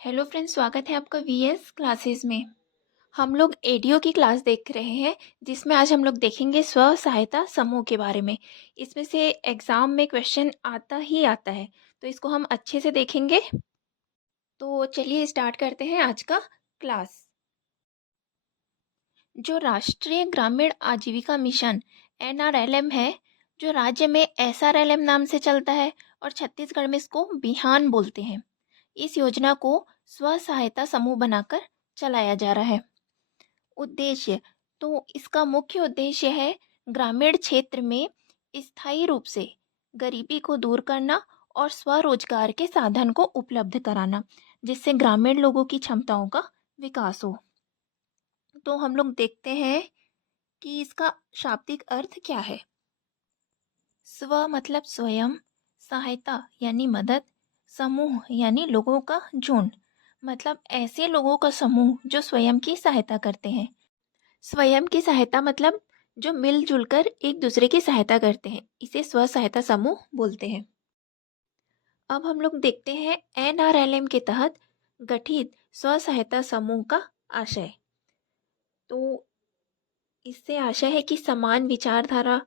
Hello friends, स्वागत है आपका वीएस क्लासेस में। हम लोग एडीओ की क्लास देख रहे हैं, जिसमें आज हम लोग देखेंगे स्व सहायता समूह के बारे में। इसमें से एग्जाम में क्वेश्चन आता ही आता है, तो इसको हम अच्छे से देखेंगे। तो चलिए स्टार्ट करते हैं आज का क्लास। जो राष्ट्रीय ग्रामीण आजीविका मिशन एनआरएलएम है, जो राज्य में एसआरएलएम नाम से चलता है और छत्तीसगढ़ में इसको बिहान बोलते हैं। इस योजना को स्व सहायता समूह बनाकर चलाया जा रहा है। उद्देश्य, तो इसका मुख्य उद्देश्य है ग्रामीण क्षेत्र में स्थायी रूप से गरीबी को दूर करना और स्वरोजगार के साधन को उपलब्ध कराना, जिससे ग्रामीण लोगों की क्षमताओं का विकास हो। तो हम लोग देखते हैं कि इसका शाब्दिक अर्थ क्या है। स्व मतलब स्वयं, सहायता यानी मदद, समूह यानी लोगों का झुंड, मतलब ऐसे लोगों का समूह जो स्वयं की सहायता करते हैं। स्वयं की सहायता मतलब जो मिलजुल कर एक दूसरे की सहायता करते हैं, इसे स्व सहायता समूह बोलते हैं। अब हम लोग देखते हैं एनआरएलएम के तहत गठित स्व सहायता समूह का आशय। तो इससे आशय है कि समान विचारधारा,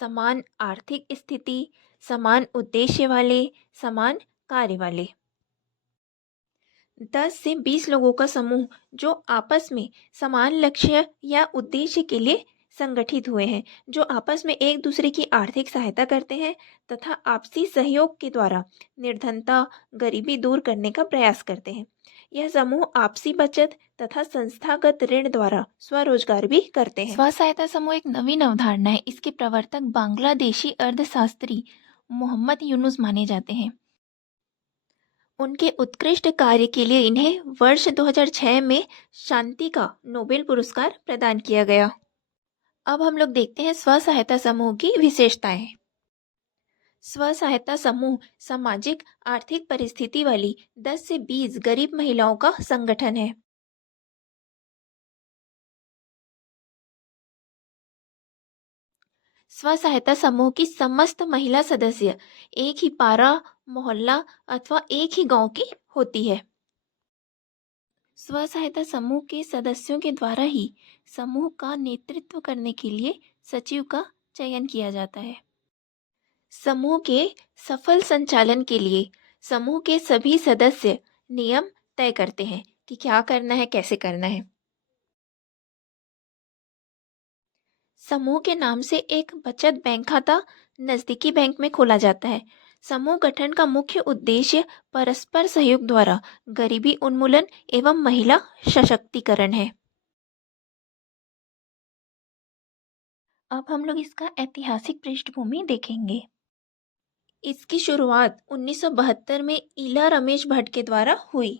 समान आर्थिक स्थिति, समान उद्देश्य वाले, समान कार्य वाले 10 से 20 लोगों का समूह जो आपस में समान लक्ष्य या उद्देश्य के लिए संगठित हुए हैं, जो आपस में एक दूसरे की आर्थिक सहायता करते हैं तथा आपसी सहयोग के द्वारा निर्धनता, गरीबी दूर करने का प्रयास करते हैं। यह समूह आपसी बचत तथा संस्थागत ऋण द्वारा स्वरोजगार भी करते हैं। स्व सहायता समूह एक नवीन अवधारणा है। इसके प्रवर्तक बांग्लादेशी अर्थशास्त्री मोहम्मद यूनुस माने जाते हैं। उनके उत्कृष्ट कार्य के लिए इन्हें वर्ष 2006 में शांति का नोबेल पुरस्कार प्रदान किया गया। अब हम लोग देखते हैं स्व सहायता समूह की विशेषताएं। स्व सहायता समूह सामाजिक आर्थिक परिस्थिति वाली 10 से 20 गरीब महिलाओं का संगठन है। स्व सहायता समूह की समस्त महिला सदस्य एक ही पारा, मोहल्ला अथवा एक ही गांव की होती है। स्व सहायता समूह के सदस्यों के द्वारा ही समूह का नेतृत्व करने के लिए सचिव का चयन किया जाता है। समूह के सफल संचालन के लिए समूह के सभी सदस्य नियम तय करते हैं कि क्या करना है, कैसे करना है। समूह के नाम से एक बचत बैंक खाता नजदीकी बैंक में खोला जाता है। समूह गठन का मुख्य उद्देश्य परस्पर सहयोग द्वारा गरीबी उन्मूलन एवं महिला सशक्तिकरण है। अब हम लोग इसका ऐतिहासिक पृष्ठभूमि देखेंगे। इसकी शुरुआत 1972 में ईला रमेश भट्ट के द्वारा हुई।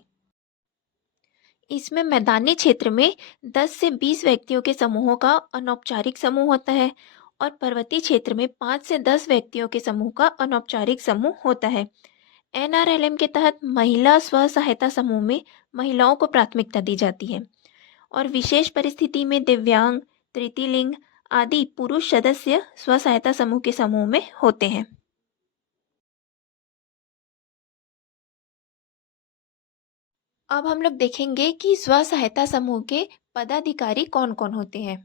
इसमें मैदानी क्षेत्र में 10 से 20 व्यक्तियों के समूहों का अनौपचारिक समूह होता है और पर्वतीय क्षेत्र में 5 से 10 व्यक्तियों के समूह का अनौपचारिक समूह होता है। एनआरएलएम के तहत महिला स्व सहायता समूह में महिलाओं को प्राथमिकता दी जाती है और विशेष परिस्थिति में दिव्यांग, तृतीय लिंग आदि पुरुष सदस्य स्व सहायता समूह के समूह में होते हैं। अब हम लोग देखेंगे कि स्व सहायता समूह के पदाधिकारी कौन कौन होते हैं।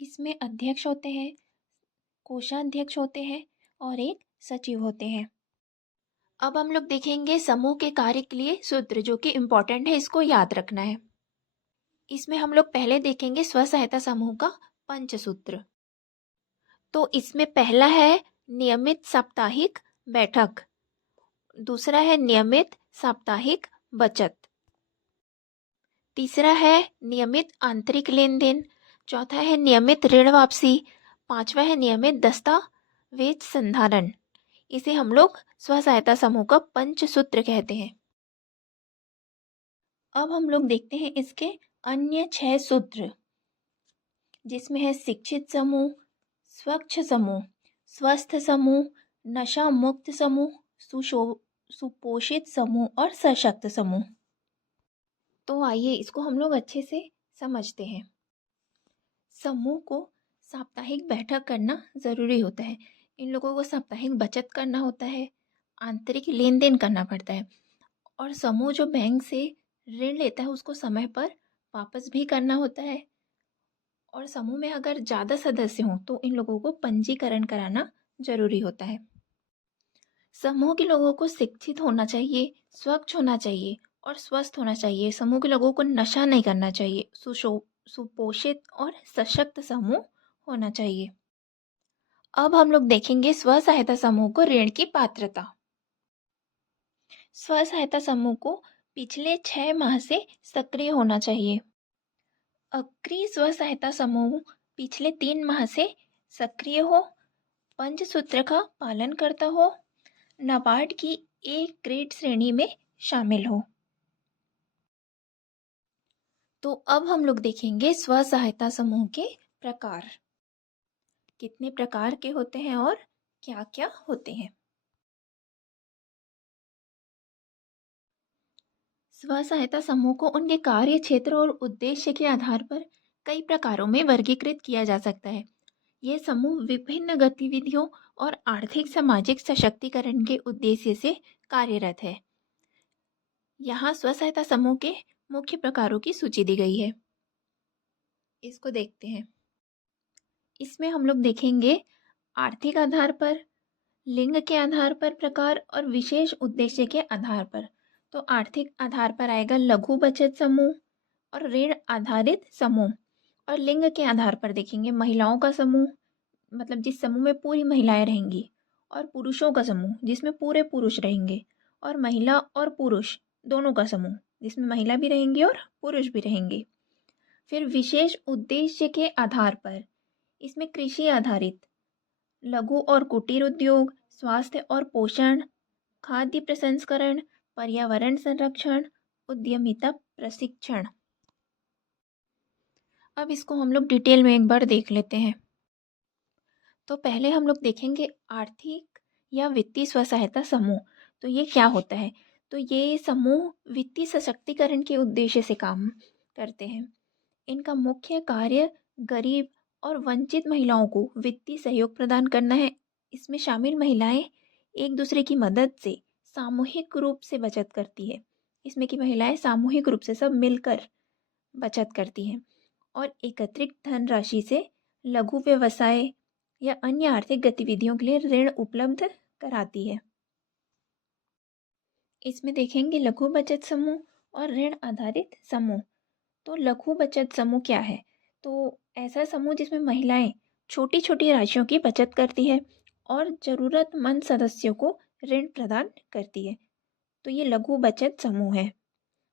इसमें अध्यक्ष होते हैं, कोषाध्यक्ष होते हैं और एक सचिव होते हैं। अब हम लोग देखेंगे समूह के कार्य के लिए सूत्र, जो कि इम्पोर्टेंट है, इसको याद रखना है। इसमें हम लोग पहले देखेंगे स्व सहायता समूह का पंचसूत्र। तो इसमें पहला है नियमित साप्ताहिक बैठक, दूसरा है नियमित साप्ताहिक बचत, तीसरा है नियमित आंतरिक लेन देन, चौथा है नियमित ऋण वापसी, पांचवा है नियमित दस्तावेज संधारण। इसे हम लोग स्व सहायता समूह का पंचसूत्र कहते हैं। अब हम लोग देखते हैं इसके अन्य 6 सूत्र, जिसमें है शिक्षित समूह, स्वच्छ समूह, स्वस्थ समूह, नशा मुक्त समूह, सुपोषित समूह और सशक्त समूह। तो आइए इसको हम लोग अच्छे से समझते हैं। समूह को साप्ताहिक बैठक करना ज़रूरी होता है। इन लोगों को साप्ताहिक बचत करना होता है, आंतरिक लेन देन करना पड़ता है और समूह जो बैंक से ऋण लेता है उसको समय पर वापस भी करना होता है। और समूह में अगर ज़्यादा सदस्य हों तो इन लोगों को पंजीकरण कराना जरूरी होता है। समूह के लोगों को शिक्षित होना चाहिए, स्वच्छ होना चाहिए और स्वस्थ होना चाहिए। समूह के लोगों को नशा नहीं करना चाहिए। सुपोषित और सशक्त समूह होना चाहिए। अब हम लोग देखेंगे स्व सहायता समूह को ऋण की पात्रता। स्व सहायता समूह को पिछले 6 माह से सक्रिय होना चाहिए। अक्रिय स्व सहायता समूह पिछले 3 माह से सक्रिय हो, पंचसूत्र का पालन करता हो, नाबार्ड की ए ग्रेड श्रेणी में शामिल हो। तो अब हम लोग देखेंगे स्व सहायता समूह के प्रकार, कितने प्रकार के होते हैं और क्या क्या होते हैं। स्व सहायता समूह को उनके कार्य क्षेत्र और उद्देश्य के आधार पर कई प्रकारों में वर्गीकृत किया जा सकता है। ये समूह विभिन्न गतिविधियों और आर्थिक सामाजिक सशक्तिकरण के उद्देश्य से कार्यरत है। यहाँ स्व सहायता समूह के मुख्य प्रकारों की सूची दी गई है, इसको देखते हैं। इसमें हम लोग देखेंगे आर्थिक आधार पर, लिंग के आधार पर प्रकार और विशेष उद्देश्य के आधार पर। तो आर्थिक आधार पर आएगा लघु बचत समूह और ऋण आधारित समूह। और लिंग के आधार पर देखेंगे महिलाओं का समूह, मतलब जिस समूह में पूरी महिलाएं रहेंगी, और पुरुषों का समूह जिसमें पूरे पुरुष रहेंगे, और महिला और पुरुष दोनों का समूह जिसमें महिला भी रहेंगी और पुरुष भी रहेंगे। फिर विशेष उद्देश्य के आधार पर इसमें कृषि आधारित, लघु और कुटीर उद्योग, स्वास्थ्य और पोषण, खाद्य प्रसंस्करण, पर्यावरण संरक्षण, उद्यमिता प्रशिक्षण। अब इसको हम लोग डिटेल में एक बार देख लेते हैं। तो पहले हम लोग देखेंगे आर्थिक या वित्तीय स्व सहायता समूह। तो ये क्या होता है? तो ये समूह वित्तीय सशक्तिकरण के उद्देश्य से काम करते हैं। इनका मुख्य कार्य गरीब और वंचित महिलाओं को वित्तीय सहयोग प्रदान करना है। इसमें शामिल महिलाएं एक दूसरे की मदद से सामूहिक रूप से बचत करती है। इसमें की महिलाएं सामूहिक रूप से सब मिलकर बचत करती हैं और एकत्रित धनराशि से लघु व्यवसाय या अन्य आर्थिक गतिविधियों के लिए ऋण उपलब्ध कराती है। इसमें देखेंगे लघु बचत समूह और ऋण आधारित समूह। तो लघु बचत समूह क्या है? तो ऐसा समूह जिसमें महिलाएं छोटी छोटी राशियों की बचत करती है और ज़रूरतमंद सदस्यों को ऋण प्रदान करती है। तो ये लघु बचत समूह है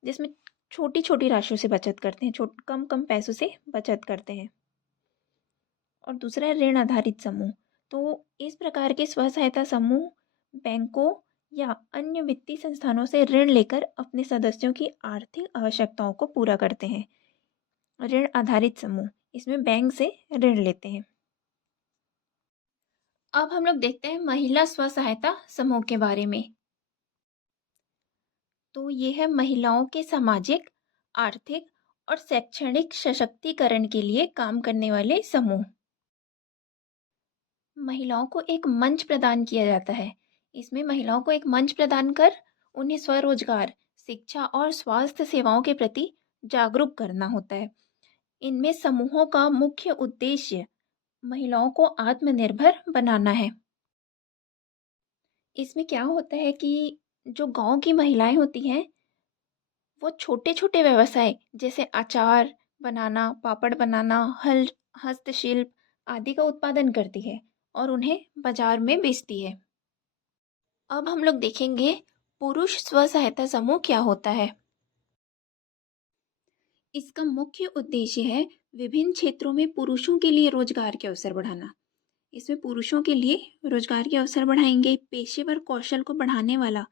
जिसमें छोटी छोटी राशियों से बचत करते हैं, कम कम पैसों से बचत करते हैं। और दूसरा है ऋण आधारित समूह। तो इस प्रकार के स्व सहायता समूह बैंकों या अन्य वित्तीय संस्थानों से ऋण लेकर अपने सदस्यों की आर्थिक आवश्यकताओं को पूरा करते हैं। ऋण आधारित समूह इसमें बैंक से ऋण लेते हैं। अब हम लोग देखते हैं महिला स्व सहायता समूह के बारे में। तो ये है महिलाओं के सामाजिक, आर्थिक और शैक्षणिक सशक्तिकरण के लिए काम करने वाले समूह। महिलाओं को एक मंच प्रदान किया जाता है। इसमें महिलाओं को एक मंच प्रदान कर उन्हें स्वरोजगार, शिक्षा और स्वास्थ्य सेवाओं के प्रति जागरूक करना होता है। इनमें समूहों का मुख्य उद्देश्य महिलाओं को आत्मनिर्भर बनाना है। इसमें क्या होता है कि जो गांव की महिलाएं होती हैं वो छोटे छोटे व्यवसाय जैसे अचार बनाना, पापड़ बनाना, हल हस्तशिल्प आदि का उत्पादन करती है और उन्हें बाजार में बेचती है। अब हम लोग देखेंगे पुरुष स्व सहायता समूह क्या होता है। इसका मुख्य उद्देश्य है विभिन्न क्षेत्रों में पुरुषों के लिए रोजगार के अवसर बढ़ाना। इसमें पुरुषों के लिए रोजगार के अवसर बढ़ाएंगे, पेशेवर कौशल को बढ़ाने वाला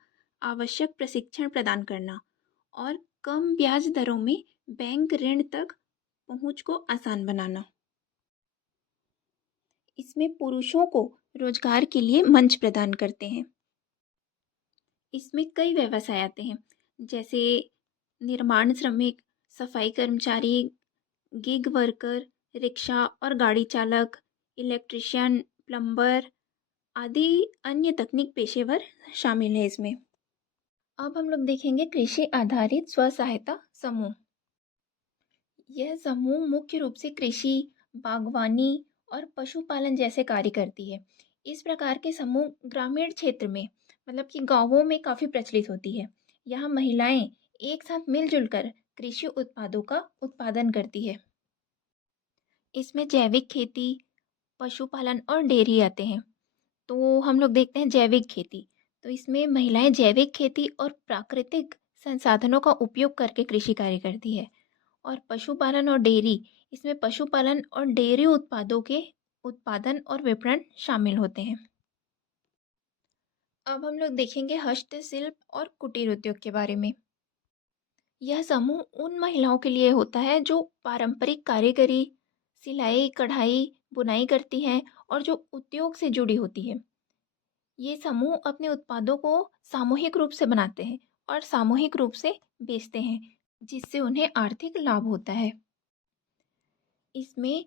आवश्यक प्रशिक्षण प्रदान करना और कम ब्याज दरों में बैंक ऋण तक पहुंच को आसान बनाना। इसमें पुरुषों को रोजगार के लिए मंच प्रदान करते हैं। इसमें कई व्यवसाय आते हैं जैसे निर्माण श्रमिक, सफाई कर्मचारी, गिग वर्कर, रिक्शा और गाड़ी चालक, इलेक्ट्रिशियन, प्लम्बर आदि अन्य तकनीक पेशेवर शामिल है इसमें। अब हम लोग देखेंगे कृषि आधारित स्व सहायता समूह। यह समूह मुख्य रूप से कृषि, बागवानी और पशुपालन जैसे कार्य करती है। इस प्रकार के समूह ग्रामीण क्षेत्र में मतलब कि गांवों में काफ़ी प्रचलित होती है। यहाँ महिलाएं एक साथ मिलजुल कर कृषि उत्पादों का उत्पादन करती है। इसमें जैविक खेती, पशुपालन और डेयरी आते हैं। तो हम लोग देखते हैं जैविक खेती। तो इसमें महिलाएं जैविक खेती और प्राकृतिक संसाधनों का उपयोग करके कृषि कार्य करती है। और पशुपालन और डेयरी, इसमें पशुपालन और डेयरी उत्पादों के उत्पादन और विपणन शामिल होते हैं। अब हम लोग देखेंगे हस्तशिल्प और कुटीर उद्योग के बारे में। यह समूह उन महिलाओं के लिए होता है जो पारंपरिक कारीगरी, सिलाई, कढ़ाई, बुनाई करती हैं और जो उद्योग से जुड़ी होती है। ये समूह अपने उत्पादों को सामूहिक रूप से बनाते हैं और सामूहिक रूप से बेचते हैं, जिससे उन्हें आर्थिक लाभ होता है। इसमें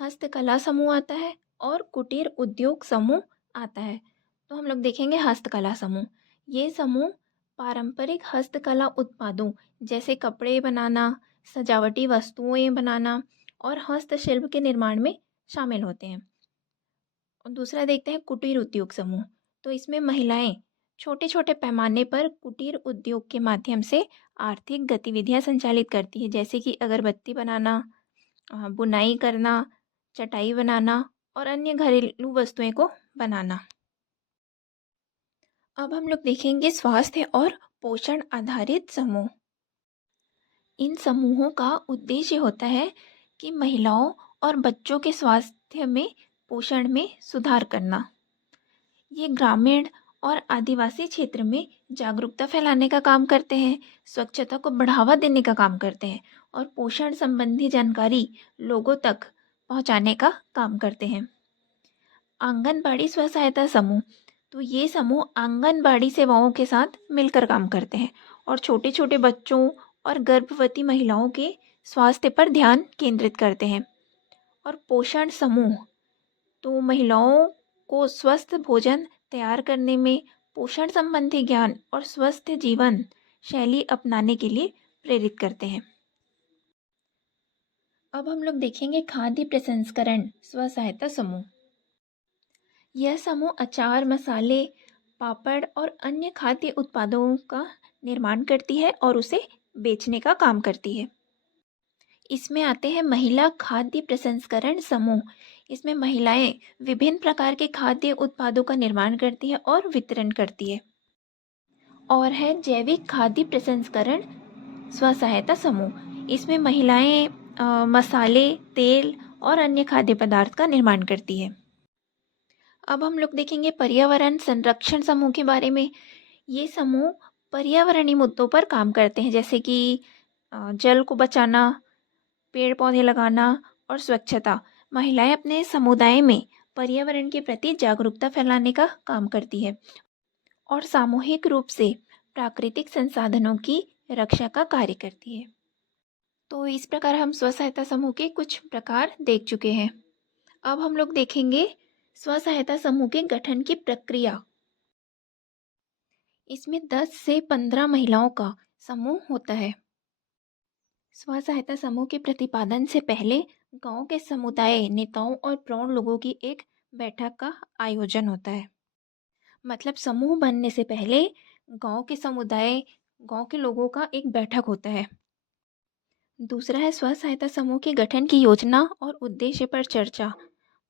हस्तकला समूह आता है और कुटीर उद्योग समूह आता है। तो हम लोग देखेंगे हस्तकला समूह। ये समूह पारंपरिक हस्तकला उत्पादों जैसे कपड़े बनाना, सजावटी वस्तुएं बनाना और हस्तशिल्प के निर्माण में शामिल होते हैं। और दूसरा देखते हैं कुटीर उद्योग समूह। तो इसमें महिलाएं छोटे छोटे पैमाने पर कुटीर उद्योग के माध्यम से आर्थिक गतिविधियां संचालित करती है, जैसे कि अगरबत्ती बनाना, बुनाई करना, चटाई बनाना और अन्य घरेलू वस्तुएं को बनाना। अब हम लोग देखेंगे स्वास्थ्य और पोषण आधारित समूह। इन समूहों का उद्देश्य होता है कि महिलाओं और बच्चों के स्वास्थ्य में, पोषण में सुधार करना। ये ग्रामीण और आदिवासी क्षेत्र में जागरूकता फैलाने का काम करते हैं, स्वच्छता को बढ़ावा देने का काम करते हैं और पोषण संबंधी जानकारी लोगों तक पहुंचाने का काम करते हैं। आंगनबाड़ी स्व सहायता समूह। तो ये समूह आंगनबाड़ी सेवाओं के साथ मिलकर काम करते हैं और छोटे छोटे बच्चों और गर्भवती महिलाओं के स्वास्थ्य पर ध्यान केंद्रित करते हैं। और पोषण समूह, तो महिलाओं को स्वस्थ भोजन तैयार करने में, पोषण संबंधी ज्ञान और स्वस्थ जीवन शैली अपनाने के लिए प्रेरित करते हैं। अब हम लोग देखेंगे खाद्य प्रसंस्करण स्व सहायता समूह। यह समूह अचार, मसाले, पापड़ और अन्य खाद्य उत्पादों का निर्माण करती है और उसे बेचने का काम करती है। इसमें आते हैं महिला खाद्य प्रसंस्करण समूह। इसमें महिलाएं विभिन्न प्रकार के खाद्य उत्पादों का निर्माण करती है और वितरण करती है। और है जैविक खाद्य प्रसंस्करण स्व सहायता समूह। इसमें महिलाएं मसाले, तेल और अन्य खाद्य पदार्थ का निर्माण करती है। अब हम लोग देखेंगे पर्यावरण संरक्षण समूह के बारे में। ये समूह पर्यावरणीय मुद्दों पर काम करते हैं, जैसे कि जल को बचाना, पेड़ पौधे लगाना और स्वच्छता। महिलाएं अपने समुदाय में पर्यावरण के प्रति जागरूकता फैलाने का काम करती है और सामूहिक रूप से प्राकृतिक संसाधनों की रक्षा का कार्य करती है। तो इस प्रकार हम स्व सहायता समूह के कुछ प्रकार देख चुके हैं। अब हम लोग देखेंगे स्व सहायता समूह के गठन की प्रक्रिया। इसमें 10 से 15 महिलाओं का समूह होता है। स्व सहायता समूह के प्रतिपादन से पहले गांव के समुदाय नेताओं और प्रौढ़ लोगों की एक बैठक का आयोजन होता है। मतलब समूह बनने से पहले गांव के समुदाय, गांव के लोगों का एक बैठक होता है। दूसरा है स्व सहायता समूह के गठन की योजना और उद्देश्य पर चर्चा।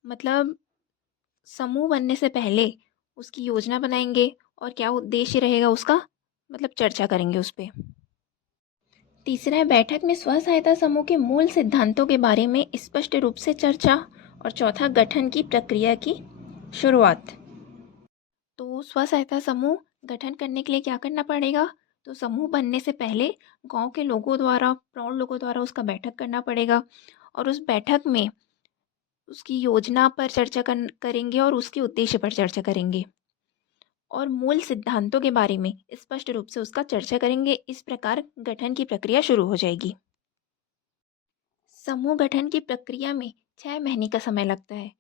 मतलब समूह बनने से पहले उसकी योजना बनाएंगे और क्या उद्देश्य रहेगा उसका, मतलब चर्चा करेंगे उस पर। तीसरा है बैठक में स्व सहायता समूह के मूल सिद्धांतों के बारे में स्पष्ट रूप से चर्चा। और चौथा गठन की प्रक्रिया की शुरुआत। तो स्व सहायता समूह गठन करने के लिए क्या करना पड़ेगा, तो समूह बनने से पहले गांव के लोगों द्वारा, प्रौढ़ लोगों द्वारा उसका बैठक करना पड़ेगा और उस बैठक में उसकी योजना पर चर्चा करेंगे और उसके उद्देश्य पर चर्चा करेंगे और मूल सिद्धांतों के बारे में स्पष्ट रूप से उसका चर्चा करेंगे। इस प्रकार गठन की प्रक्रिया शुरू हो जाएगी। समूह गठन की प्रक्रिया में 6 महीने का समय लगता है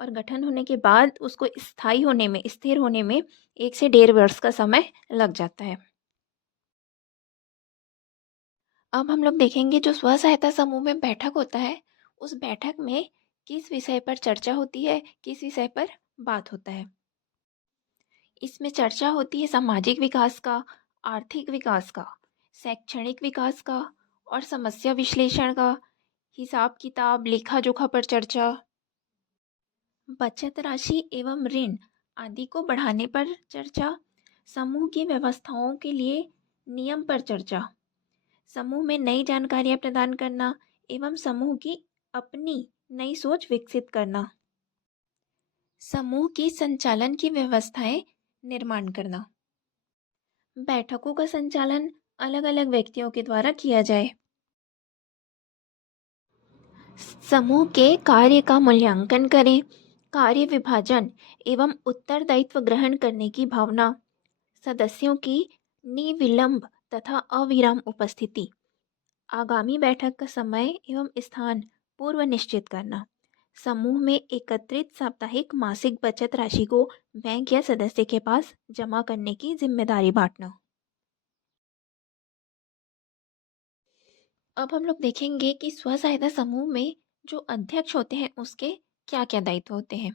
और गठन होने के बाद उसको स्थायी होने में, स्थिर होने में 1 से 1.5 वर्ष का समय लग जाता है। अब हम लोग देखेंगे जो स्व सहायता समूह में बैठक होता है, उस बैठक में किस विषय पर चर्चा होती है, किस विषय पर बात होता है। इसमें चर्चा होती है सामाजिक विकास का, आर्थिक विकास का, शैक्षणिक विकास का और समस्या विश्लेषण का, हिसाब किताब, लेखा जोखा पर चर्चा, बचत राशि एवं ऋण आदि को बढ़ाने पर चर्चा, समूह की व्यवस्थाओं के लिए नियम पर चर्चा, समूह में नई जानकारियां प्रदान करना एवं समूह की अपनी नई सोच विकसित करना, समूह की संचालन की व्यवस्थाएं निर्माण करना। बैठकों का संचालन अलग अलग व्यक्तियों के द्वारा किया जाए। समूह के कार्य का मूल्यांकन करें, कार्य विभाजन एवं उत्तरदायित्व ग्रहण करने की भावना, सदस्यों की निविलंब तथा अविराम उपस्थिति, आगामी बैठक का समय एवं स्थान पूर्व निश्चित करना, समूह में एकत्रित साप्ताहिक मासिक बचत राशि को बैंक या सदस्य के पास जमा करने की जिम्मेदारी बांटना। अब हम लोग देखेंगे कि स्व सहायता समूह में जो अध्यक्ष होते हैं उसके क्या क्या दायित्व होते हैं।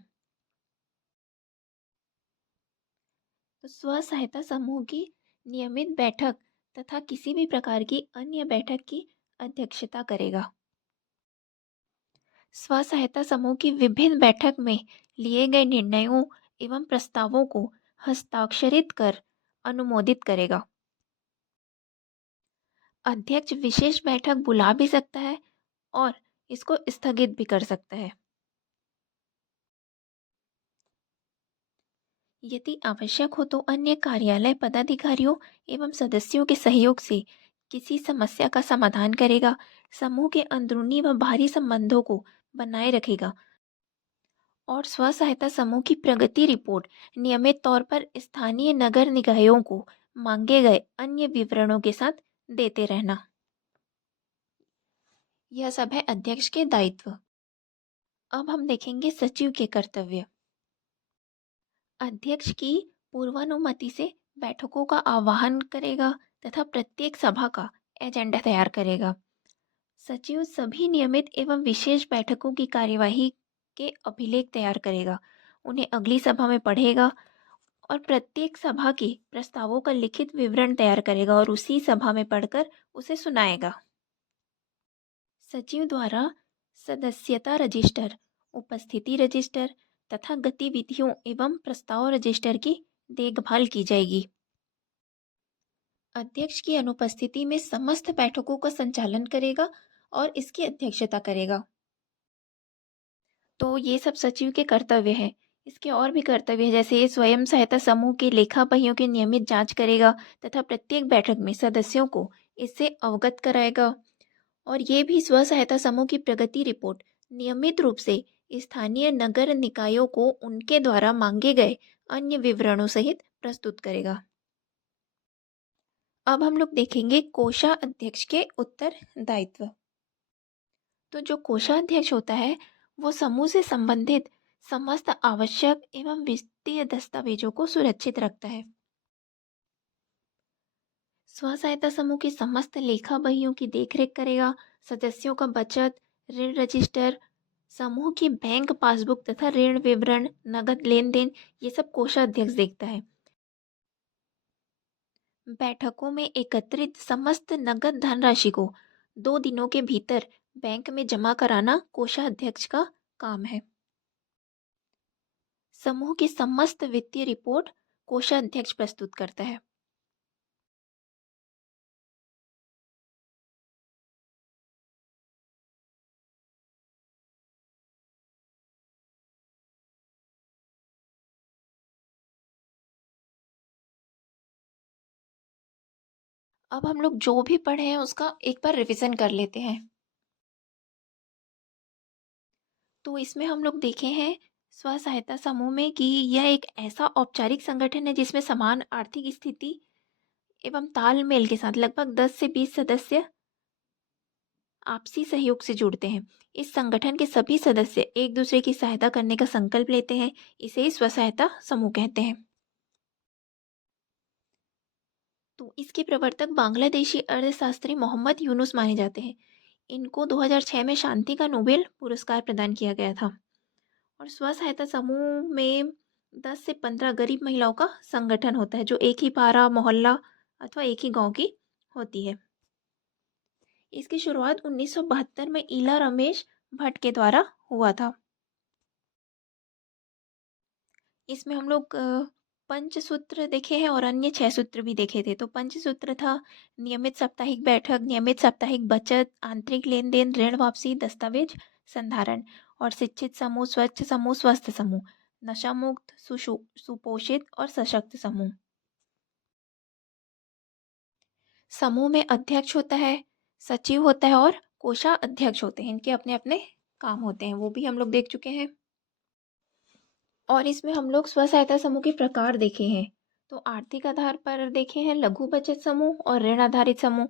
तो स्व सहायता समूह की नियमित बैठक तथा किसी भी प्रकार की अन्य बैठक की अध्यक्षता करेगा। स्व सहायता समूह की विभिन्न बैठक में लिए गए निर्णयों एवं प्रस्तावों को हस्ताक्षरित कर अनुमोदित करेगा। अध्यक्ष विशेष बैठक बुला भी सकता है और इसको स्थगित भी कर सकता है। यदि आवश्यक हो तो अन्य कार्यालय पदाधिकारियों एवं सदस्यों के सहयोग से किसी समस्या का समाधान करेगा, समूह के अंदरूनी व बाहरी संबंधों को बनाए रखेगा और स्व सहायता समूह की प्रगति रिपोर्ट नियमित तौर पर स्थानीय नगर निकायों को मांगे गए अन्य विवरणों के साथ देते रहना। यह सब है अध्यक्ष के दायित्व। अब हम देखेंगे सचिव के कर्तव्य। अध्यक्ष की पूर्वानुमति से बैठकों का आह्वान करेगा तथा प्रत्येक सभा का एजेंडा तैयार करेगा। सचिव सभी नियमित एवं विशेष बैठकों की कार्यवाही के अभिलेख तैयार करेगा, उन्हें अगली सभा में पढ़ेगा और प्रत्येक सभा के प्रस्तावों का लिखित विवरण तैयार करेगा और उसी सभा में पढ़कर उसे सुनाएगा। सचिव द्वारा सदस्यता रजिस्टर, उपस्थिति रजिस्टर तथा गतिविधियों एवं प्रस्ताव रजिस्टर की देखभाल की जाएगी। अध्यक्ष की अनुपस्थिति में समस्त बैठकों का संचालन करेगा और इसकी अध्यक्षता करेगा। तो ये सब सचिव के कर्तव्य हैं। इसके और भी कर्तव्य हैं, जैसे ये स्वयं सहायता समूह के लेखा पहियों की नियमित जांच करेगा तथा प्रत्येक बैठक में सदस्यों को इससे अवगत कराएगा और ये भी स्व सहायता समूह की प्रगति रिपोर्ट नियमित रूप से स्थानीय नगर निकायों को उनके द्वारा मांगे गए अन्य विवरणों सहित प्रस्तुत करेगा। अब हम लोग देखेंगे कोषाध्यक्ष के उत्तरदायित्व। तो जो कोषाध्यक्ष होता है वो समूह से संबंधित समस्त आवश्यक एवं वित्तीय दस्तावेजों को सुरक्षित रखता है। स्व सहायता समूह की समस्त लेखा बहियों की देखरेख करेगा, सदस्यों का बचत, ऋण रजिस्टर, समूह की बैंक पासबुक तथा ऋण विवरण, नगद लेन देन, ये सब कोषाध्यक्ष देखता है। बैठकों में एकत्रित समस्त नगद धनराशि को 2 दिनों के भीतर बैंक में जमा कराना कोषाध्यक्ष का काम है। समूह की समस्त वित्तीय रिपोर्ट कोषाध्यक्ष प्रस्तुत करता है। अब हम लोग जो भी पढ़े हैं उसका एक बार रिवीजन कर लेते हैं। तो इसमें हम लोग देखे हैं स्व सहायता समूह में कि यह एक ऐसा औपचारिक संगठन है जिसमें समान आर्थिक स्थिति एवं तालमेल के साथ लगभग 10 से 20 सदस्य आपसी सहयोग से जुड़ते हैं। इस संगठन के सभी सदस्य एक दूसरे की सहायता करने का संकल्प लेते हैं, इसे ही स्व सहायता समूह कहते हैं। तो इसके प्रवर्तक बांग्लादेशी अर्थशास्त्री मोहम्मद यूनुस माने जाते हैं। इनको 2006 में शांति का नोबेल पुरस्कार प्रदान किया गया था। और स्व सहायता समूह में 10 से 15 गरीब महिलाओं का संगठन होता है, जो एक ही पारा, मोहल्ला अथवा एक ही गांव की होती है। इसकी शुरुआत 1972 में ईला रमेश भट्ट के द्वारा हुआ था। इसमें हम लोग पंचसूत्र देखे हैं और अन्य 6 सूत्र भी देखे थे। तो पंचसूत्र था नियमित साप्ताहिक बैठक, नियमित साप्ताहिक बचत, आंतरिक लेन-देन, ऋण वापसी, दस्तावेज संधारण। और शिक्षित समूह, स्वच्छ समूह, स्वस्थ समूह, नशा मुक्त, सुपोषित और सशक्त समूह। समूह में अध्यक्ष होता है, सचिव होता है और कोषाध्यक्ष होते हैं। इनके अपने-अपने काम होते हैं, वो भी हम लोग देख चुके हैं। और इसमें हम लोग स्व सहायता समूह के प्रकार देखे हैं। तो आर्थिक आधार पर देखे हैं लघु बचत समूह और ऋण आधारित समूह।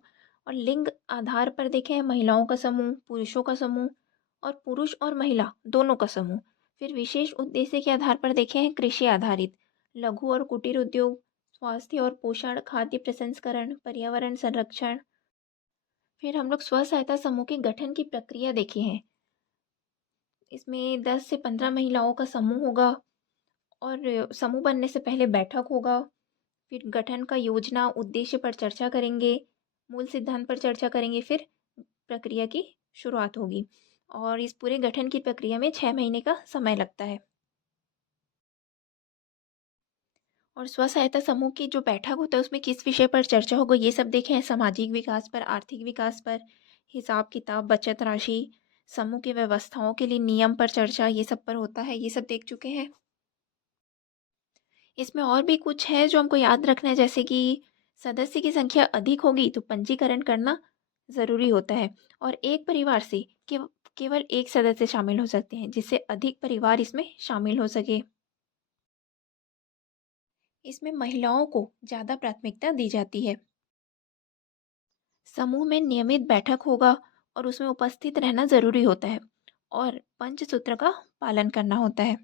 और लिंग आधार पर देखे हैं महिलाओं का समूह, पुरुषों का समूह और पुरुष और महिला दोनों का समूह। फिर विशेष उद्देश्य के आधार पर देखे हैं कृषि आधारित, लघु और कुटीर उद्योग, स्वास्थ्य और पोषण, खाद्य प्रसंस्करण, पर्यावरण संरक्षण। फिर हम लोग स्व सहायता समूह के गठन की प्रक्रिया देखे हैं। इसमें 10 से 15 महिलाओं का समूह होगा और समूह बनने से पहले बैठक होगा। फिर गठन का योजना, उद्देश्य पर चर्चा करेंगे, मूल सिद्धांत पर चर्चा करेंगे, फिर प्रक्रिया की शुरुआत होगी। और इस पूरे गठन की प्रक्रिया में 6 महीने का समय लगता है। और स्व सहायता समूह की जो बैठक होता है उसमें किस विषय पर चर्चा होगा ये सब देखे हैं। सामाजिक विकास पर, आर्थिक विकास पर, हिसाब किताब, बचत राशि, समूह की व्यवस्थाओं के लिए नियम पर चर्चा, ये सब पर होता है, ये सब देख चुके हैं। इसमें और भी कुछ है जो हमको याद रखना है, जैसे कि सदस्य की संख्या अधिक होगी तो पंजीकरण करना ज़रूरी होता है। और एक परिवार से केवल एक सदस्य शामिल हो सकते हैं, जिससे अधिक परिवार इसमें शामिल हो सके। इसमें महिलाओं को ज़्यादा प्राथमिकता दी जाती है। समूह में नियमित बैठक होगा और उसमें उपस्थित रहना ज़रूरी होता है और पंचसूत्र का पालन करना होता है।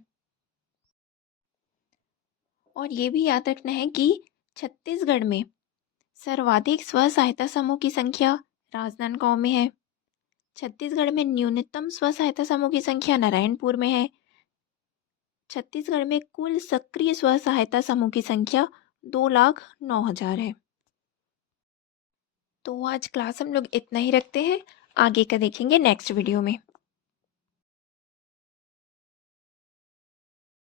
और ये भी याद रखना है कि छत्तीसगढ़ में सर्वाधिक स्व सहायता समूह की संख्या राजनांदगांव में है। छत्तीसगढ़ में न्यूनतम स्व सहायता समूह की संख्या नारायणपुर में है। छत्तीसगढ़ में कुल सक्रिय स्व सहायता समूह की संख्या 2,09,000 है। तो आज क्लास हम लोग इतना ही रखते हैं, आगे का देखेंगे नेक्स्ट वीडियो में।